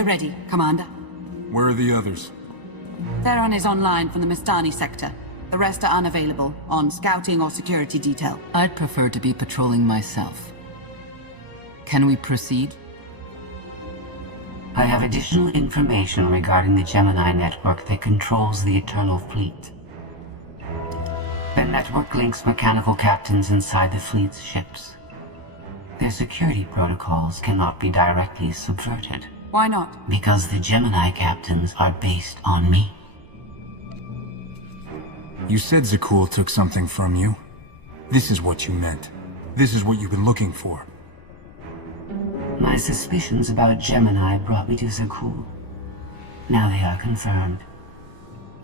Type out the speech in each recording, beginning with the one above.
We're ready, Commander. Where are the others? Theron is online from the Mistani sector. The rest are unavailable, on scouting or security detail. I'd prefer to be patrolling myself. Can we proceed? I have additional information regarding the Gemini network that controls the Eternal Fleet. The network links mechanical captains inside the fleet's ships. Their security protocols cannot be directly subverted. Why not? Because the Gemini captains are based on me. You said Zakul took something from you. This is what you meant. This is what you've been looking for. My suspicions about Gemini brought me to Zakul. Now they are confirmed.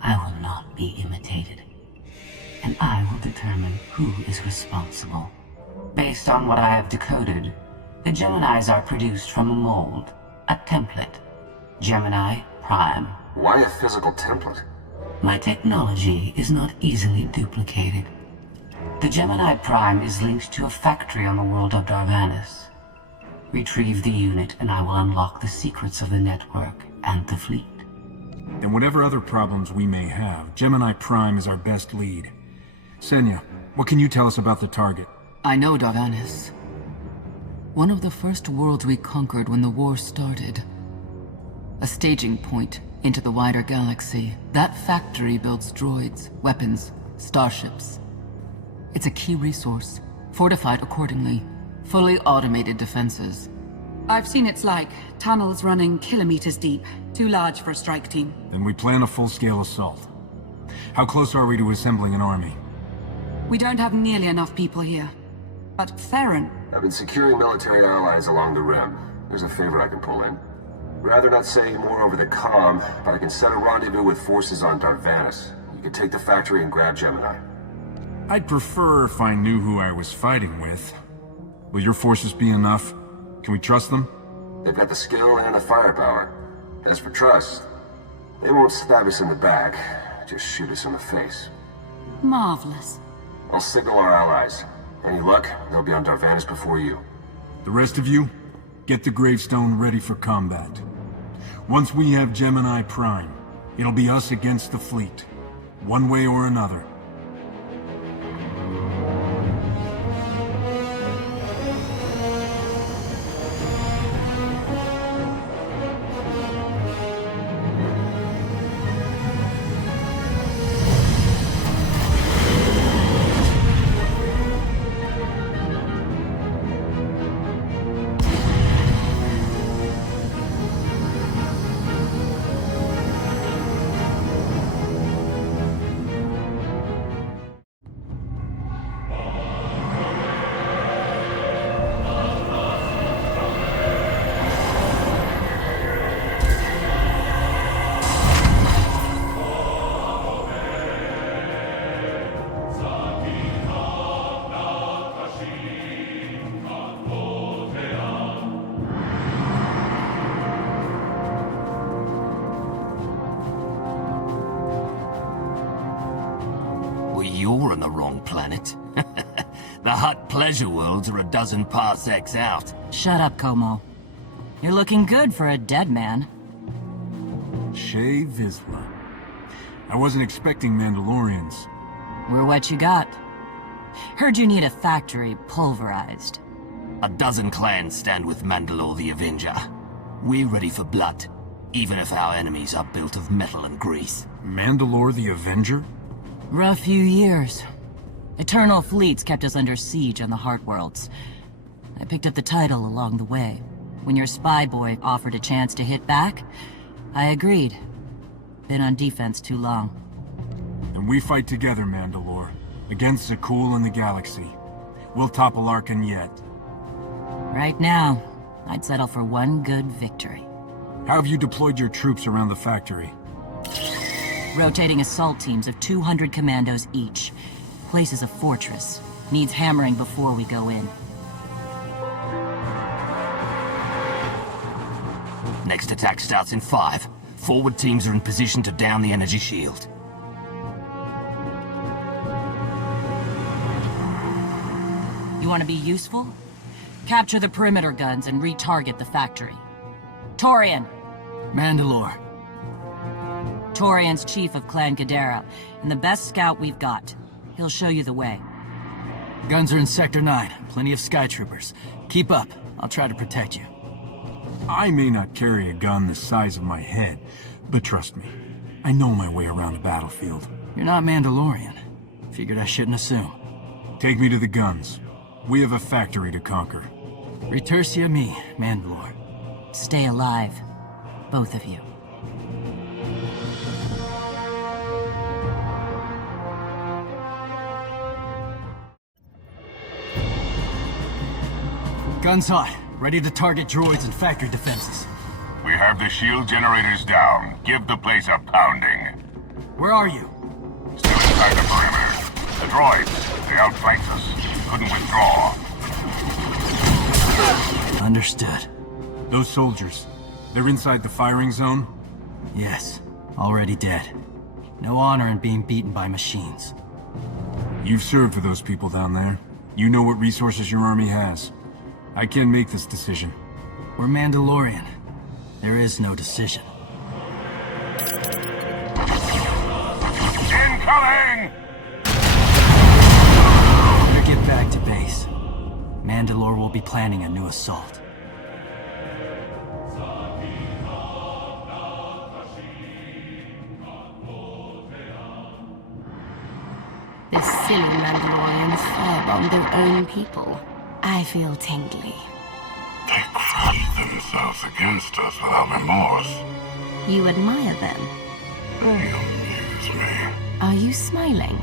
I will not be imitated. And I will determine who is responsible. Based on what I have decoded, the Geminis are produced from a mold, a template. GEMINI Prime. Why a physical template? My technology is not easily duplicated. The GEMINI Prime is linked to a factory on the world of Darvannis. Retrieve the unit and I will unlock the secrets of the network and the fleet. And whatever other problems we may have, GEMINI Prime is our best lead. Senya, what can you tell us about the target? I know Darvannis. One of the first worlds we conquered when the war started. A staging point into the wider galaxy. That factory builds droids, weapons, starships. It's a key resource, fortified accordingly. Fully automated defenses. I've seen it's like tunnels running kilometers deep. Too large for a strike team. Then we plan a full-scale assault. How close are we to assembling an army? We don't have nearly enough people here. But Theron... I've been securing military allies along the rim. There's a favor I can pull in. Rather not say more over the comm, but I can set a rendezvous with forces on Darvannis. You can take the factory and grab Gemini. I'd prefer if I knew who I was fighting with. Will your forces be enough? Can we trust them? They've got the skill and the firepower. As for trust, they won't stab us in the back, just shoot us in the face. Marvelous. I'll signal our allies. Any luck, they'll be on Darvannis before you. The rest of you, get the gravestone ready for combat. Once we have Gemini Prime, it'll be us against the fleet. One way or another. You're on the wrong planet. The Hutt pleasure worlds are a dozen parsecs out. Shut up, Como. You're looking good for a dead man. Shay Vizsla. I wasn't expecting Mandalorians. We're what you got. Heard you need a factory pulverized. A dozen clans stand with Mandalore the Avenger. We're ready for blood, even if our enemies are built of metal and grease. Mandalore the Avenger? Rough few years. Eternal fleets kept us under siege on the Heart Worlds. I picked up the title along the way. When your spy boy offered a chance to hit back, I agreed. Been on defense too long. And we fight together, Mandalore. Against Zakul and the galaxy. We'll topple Arcann yet. Right now, I'd settle for one good victory. How have you deployed your troops around the factory? Rotating assault teams of 200 commandos each. Place is a fortress. Needs hammering before we go in. Next attack starts in 5. Forward teams are in position to down the energy shield. You want to be useful? Capture the perimeter guns and retarget the factory. Torian, Mandalore. Torian's chief of Clan Ghidorah, and the best scout we've got. He'll show you the way. Guns are in Sector 9. Plenty of sky troopers. Keep up. I'll try to protect you. I may not carry a gun the size of my head, but trust me, I know my way around the battlefield. You're not Mandalorian. Figured I shouldn't assume. Take me to the guns. We have a factory to conquer. Retursia me, Mandalore. Stay alive. Both of you. Guns hot. Ready to target droids and factory defenses. We have the shield generators down. Give the place a pounding. Where are you? Still inside the perimeter. The droids, they outflanked us. Couldn't withdraw. Understood. Those soldiers, they're inside the firing zone? Yes. Already dead. No honor in being beaten by machines. You've served with those people down there. You know what resources your army has. I can't make this decision. We're Mandalorian. There is no decision. Incoming! Better get back to base. Mandalore will be planning a new assault. The silly Mandalorians firebomb their own people. I feel tingly. They crushed themselves against us without remorse. You admire them? They amuse me. Are you smiling?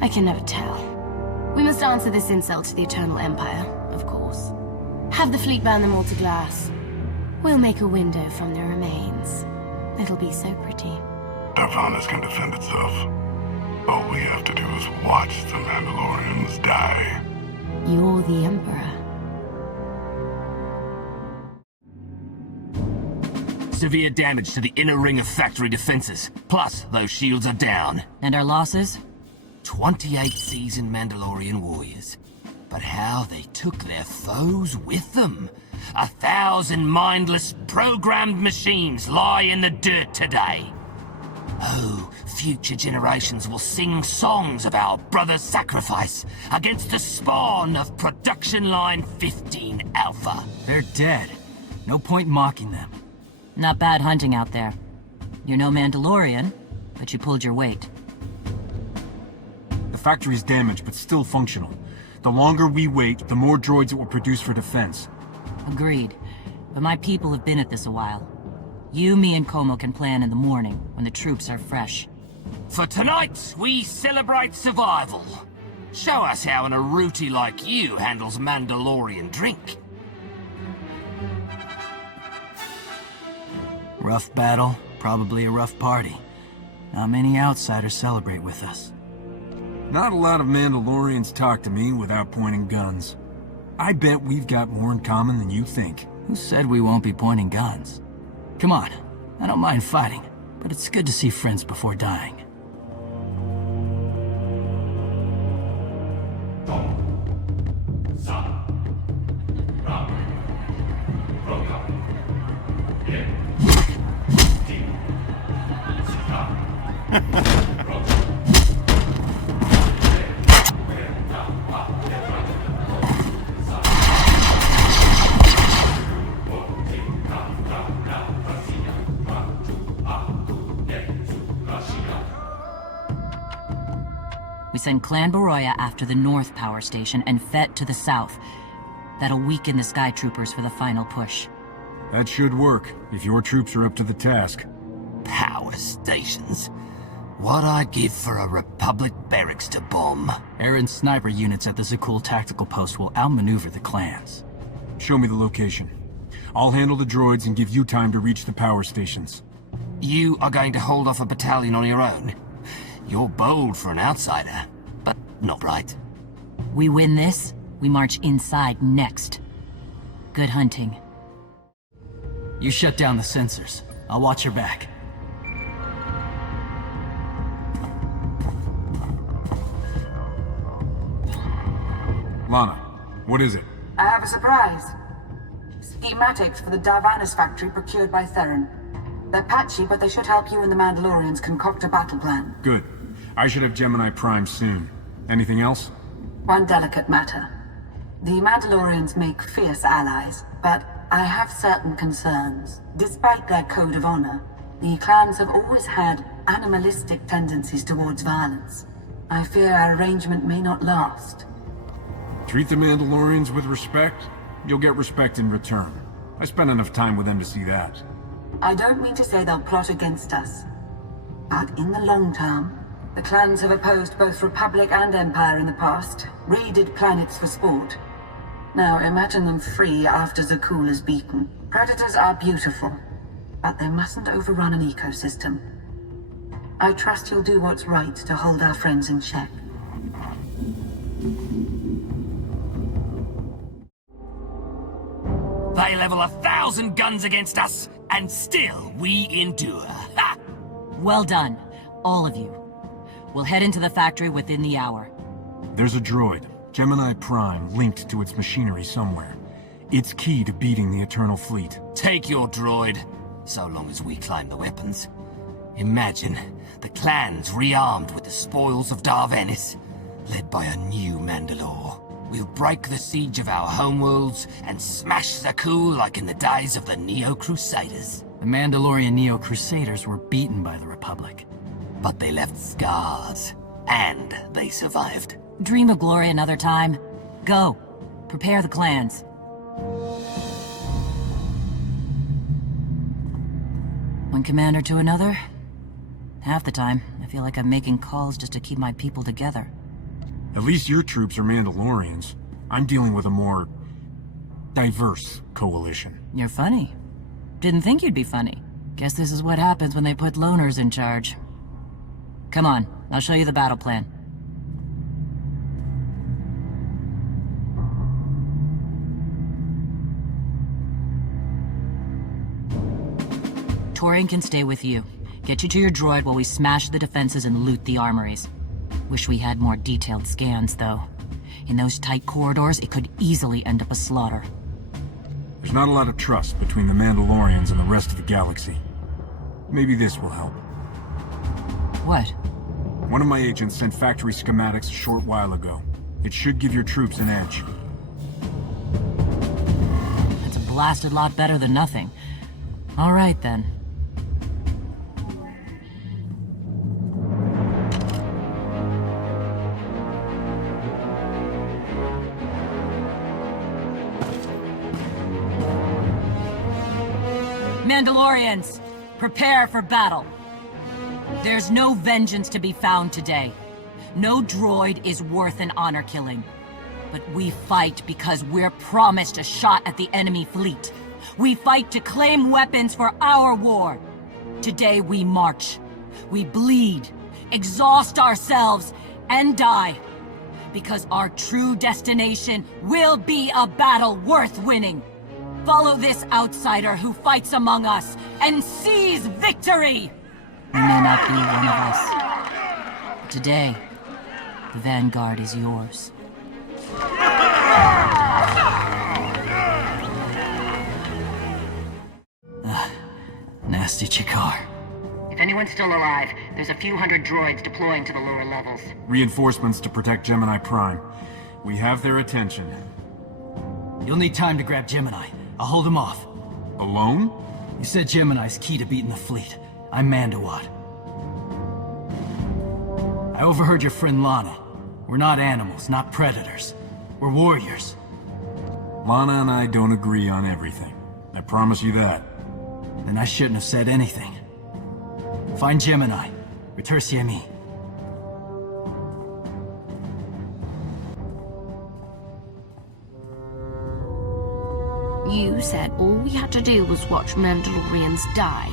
I can never tell. We must answer this insult to the Eternal Empire, of course. Have the fleet burn them all to glass. We'll make a window from their remains. It'll be so pretty. Darvannis can defend itself. All we have to do is watch the Mandalorians die. You're the Emperor. Severe damage to the inner ring of factory defenses. Plus, those shields are down. And our losses? 28 seasoned Mandalorian warriors. But how they took their foes with them. 1,000 mindless, programmed machines lie in the dirt today. Oh, future generations will sing songs of our brother's sacrifice against the spawn of Production Line 15 Alpha. They're dead. No point mocking them. Not bad hunting out there. You're no Mandalorian, but you pulled your weight. The factory's damaged, but still functional. The longer we wait, the more droids it will produce for defense. Agreed. But my people have been at this a while. You, me, and Como can plan in the morning, when the troops are fresh. For tonight, we celebrate survival. Show us how an Aruti like you handles Mandalorian drink. Rough battle, probably a rough party. Not many outsiders celebrate with us. Not a lot of Mandalorians talk to me without pointing guns. I bet we've got more in common than you think. Who said we won't be pointing guns? Come on, I don't mind fighting, but it's good to see friends before dying. We send Clan Baroya after the North Power Station and Fett to the south. That'll weaken the Sky Troopers for the final push. That should work, if your troops are up to the task. Power stations. What I'd give for a Republic barracks to bomb. Aaron's sniper units at the Zakul tactical post will outmaneuver the clans. Show me the location. I'll handle the droids and give you time to reach the power stations. You are going to hold off a battalion on your own? You're bold for an outsider, but not right. We win this, we march inside next. Good hunting. You shut down the sensors. I'll watch your back. Lana, what is it? I have a surprise. Schematics for the Darvannis factory procured by Theron. They're patchy, but they should help you and the Mandalorians concoct a battle plan. Good. I should have GEMINI Prime soon. Anything else? One delicate matter. The Mandalorians make fierce allies, but I have certain concerns. Despite their code of honor, the clans have always had animalistic tendencies towards violence. I fear our arrangement may not last. Treat the Mandalorians with respect, you'll get respect in return. I spent enough time with them to see that. I don't mean to say they'll plot against us. But in the long term, the clans have opposed both Republic and Empire in the past, raided planets for sport. Now imagine them free after Zakul is beaten. Predators are beautiful, but they mustn't overrun an ecosystem. I trust you'll do what's right to hold our friends in check. They level 1,000 guns against us, and still we endure. Ha! Well done, all of you. We'll head into the factory within the hour. There's a droid, GEMINI Prime, linked to its machinery somewhere. It's key to beating the Eternal Fleet. Take your droid, so long as we climb the weapons. Imagine the clans rearmed with the spoils of Darvannis, led by a new Mandalore. We'll break the siege of our homeworlds and smash Zakul like in the days of the Neo-Crusaders. The Mandalorian Neo-Crusaders were beaten by the Republic. But they left scars, and they survived. Dream of glory another time. Go. Prepare the clans. One commander to another. Half the time, I feel like I'm making calls just to keep my people together. At least your troops are Mandalorians. I'm dealing with a more diverse coalition. You're funny. Didn't think you'd be funny. Guess this is what happens when they put loners in charge. Come on, I'll show you the battle plan. Torian can stay with you. Get you to your droid while we smash the defenses and loot the armories. Wish we had more detailed scans, though. In those tight corridors, it could easily end up a slaughter. There's not a lot of trust between the Mandalorians and the rest of the galaxy. Maybe this will help. What? One of my agents sent factory schematics a short while ago. It should give your troops an edge. That's a blasted lot better than nothing. All right, then. Mandalorians, prepare for battle. There's no vengeance to be found today. No droid is worth an honor killing. But we fight because we're promised a shot at the enemy fleet. We fight to claim weapons for our war. Today we march. We bleed, exhaust ourselves, and die. Because our true destination will be a battle worth winning. Follow this outsider who fights among us and seize victory! You may not be one of us. But today, the Vanguard is yours. Nasty Chikar. If anyone's still alive, there's a few hundred droids deploying to the lower levels. Reinforcements to protect GEMINI Prime. We have their attention. You'll need time to grab Gemini. I'll hold him off. Alone? You said Gemini's key to beating the fleet. I'm Mandawat. I overheard your friend Lana. We're not animals, not predators. We're warriors. Lana and I don't agree on everything. I promise you that. Then I shouldn't have said anything. Find Gemini. Return me. You said all we had to do was watch Mandalorians die.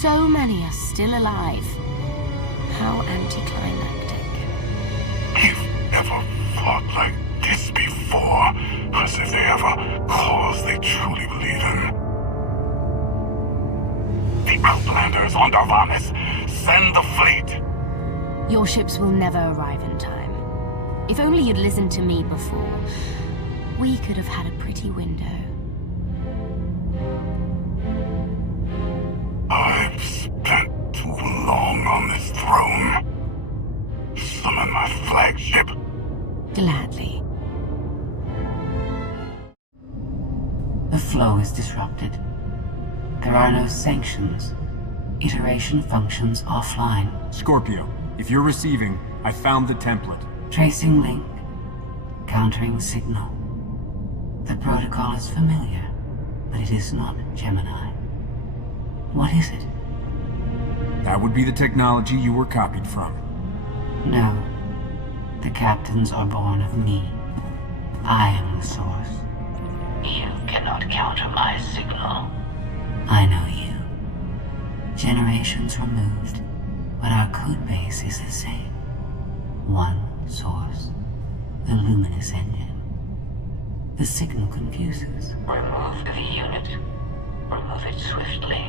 So many are still alive. How anticlimactic. You've never fought like this before, as if they have a cause they truly believe in. The Outlander is on Darvannis. Send the fleet! Your ships will never arrive in time. If only you'd listened to me before, we could have had a pretty window. from this throne. Summon my flagship. Gladly. The flow is disrupted. There are no sanctions. Iteration functions offline. Scorpio, if you're receiving, I found the template. Tracing link. Countering signal. The protocol is familiar, but it is not Gemini. What is it? That would be the technology you were copied from. No. The captains are born of me. I am the source. You cannot counter my signal. I know you. Generations removed, but our code base is the same. One source. The luminous engine. The signal confuses. Remove the unit. Remove it swiftly.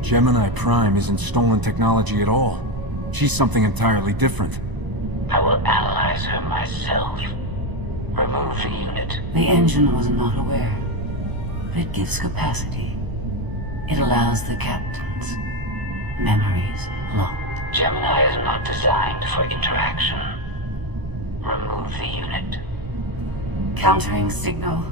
GEMINI Prime isn't stolen technology at all. She's something entirely different. I will analyze her myself. Remove the unit. The engine was not aware, but it gives capacity. It allows the captains. Memories locked. Gemini is not designed for interaction. Remove the unit. Countering signal.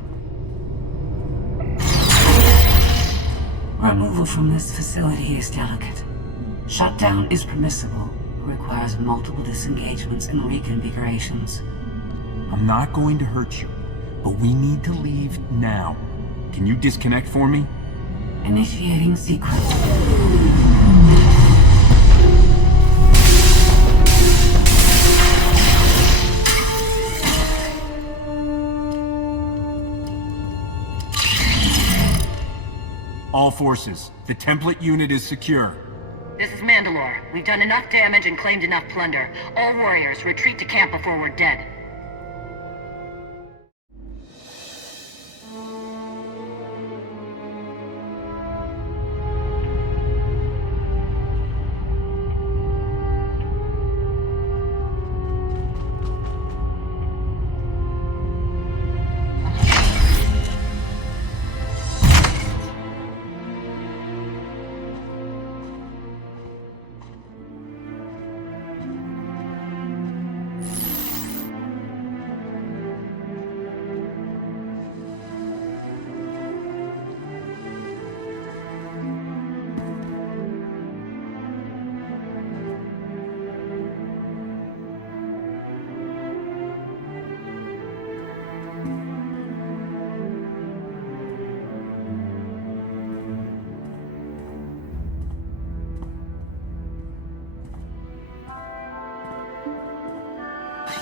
Removal from this facility is delicate. Shutdown is permissible, but requires multiple disengagements and reconfigurations. I'm not going to hurt you, but we need to leave now. Can you disconnect for me? Initiating sequence. All forces, the template unit is secure. This is Mandalore. We've done enough damage and claimed enough plunder. All warriors, retreat to camp before we're dead.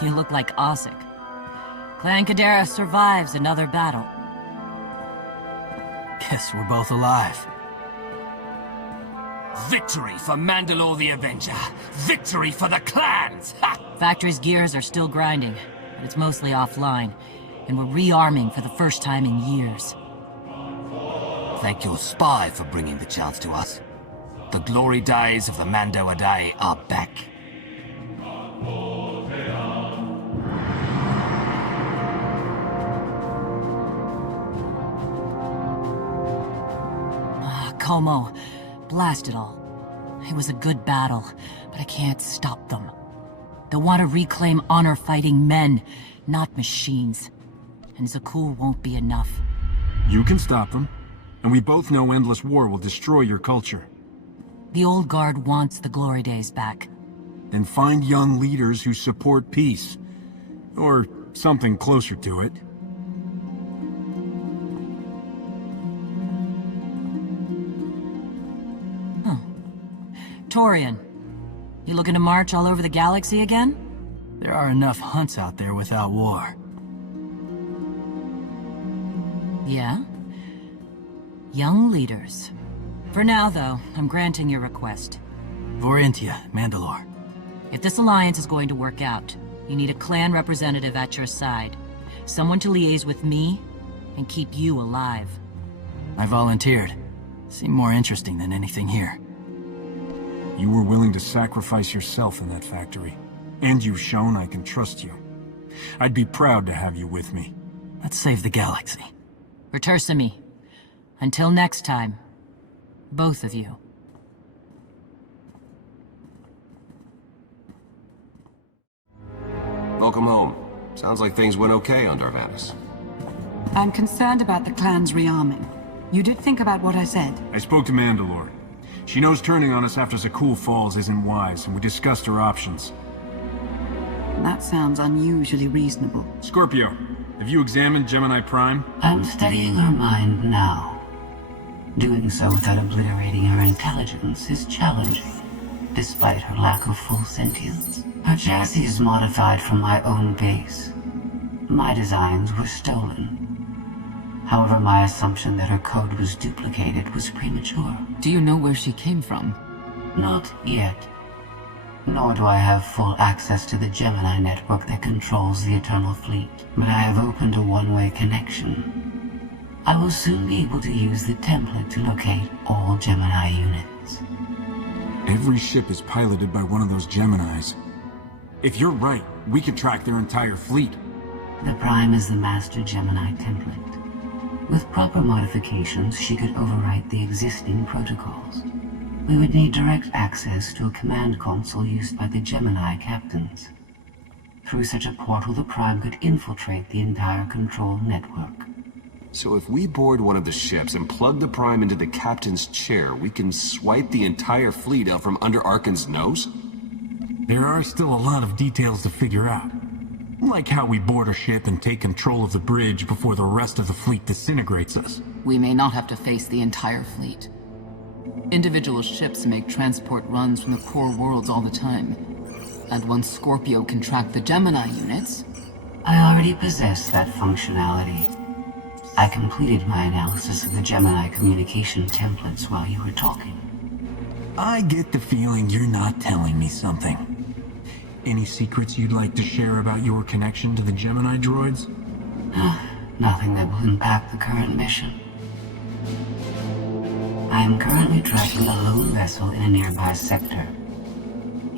You look like Osik. Clan Kadera survives another battle. Guess we're both alive. Victory for Mandalore the Avenger! Victory for the clans! Ha! Factory's gears are still grinding, but it's mostly offline, and we're rearming for the first time in years. Thank your spy for bringing the chance to us. The glory days of the Mando Adae are back. Como, blast it all. It was a good battle, but I can't stop them. They want to reclaim honor-fighting men, not machines. And Zakuul won't be enough. You can stop them, and we both know endless war will destroy your culture. The old guard wants the glory days back. Then find young leaders who support peace. Or something closer to it. Torian, you looking to march all over the galaxy again? There are enough hunts out there without war. Yeah? Young leaders. For now, though, I'm granting your request. Vorintia, Mandalore. If this alliance is going to work out, you need a clan representative at your side. Someone to liaise with me and keep you alive. I volunteered. Seemed more interesting than anything here. You were willing to sacrifice yourself in that factory. And you've shown I can trust you. I'd be proud to have you with me. Let's save the galaxy. Retursimi. Until next time, both of you. Welcome home. Sounds like things went okay on Darvannis. I'm concerned about the clan's rearming. You did think about what I said? I spoke to Mandalore. She knows turning on us after Zakul falls isn't wise, and we discussed her options. That sounds unusually reasonable. Scorpio, have you examined GEMINI Prime? I'm studying her mind now. Doing so without obliterating her intelligence is challenging, despite her lack of full sentience. Her chassis is modified from my own base. My designs were stolen. However, my assumption that her code was duplicated was premature. Do you know where she came from? Not yet. Nor do I have full access to the GEMINI network that controls the Eternal Fleet. But I have opened a one-way connection. I will soon be able to use the template to locate all GEMINI units. Every ship is piloted by one of those Geminis. If you're right, we can track their entire fleet. The Prime is the master GEMINI template. With proper modifications, she could overwrite the existing protocols. We would need direct access to a command console used by the GEMINI captains. Through such a portal, the Prime could infiltrate the entire control network. So if we board one of the ships and plug the Prime into the captain's chair, we can swipe the entire fleet out from under Arcann's nose? There are still a lot of details to figure out. Like how we board a ship and take control of the bridge before the rest of the fleet disintegrates us. We may not have to face the entire fleet. Individual ships make transport runs from the core worlds all the time. And once Scorpio can track the GEMINI units... I already possess that functionality. I completed my analysis of the GEMINI communication templates while you were talking. I get the feeling you're not telling me something. Any secrets you'd like to share about your connection to the GEMINI droids? Nothing that will impact the current mission. I am currently tracking a lone vessel in a nearby sector.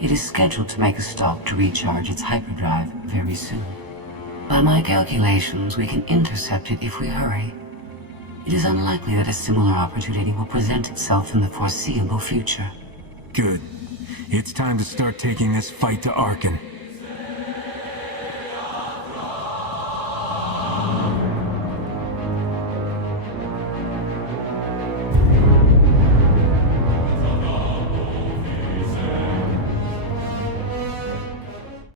It is scheduled to make a stop to recharge its hyperdrive very soon. By my calculations, we can intercept it if we hurry. It is unlikely that a similar opportunity will present itself in the foreseeable future. Good. It's time to start taking this fight to Arcann.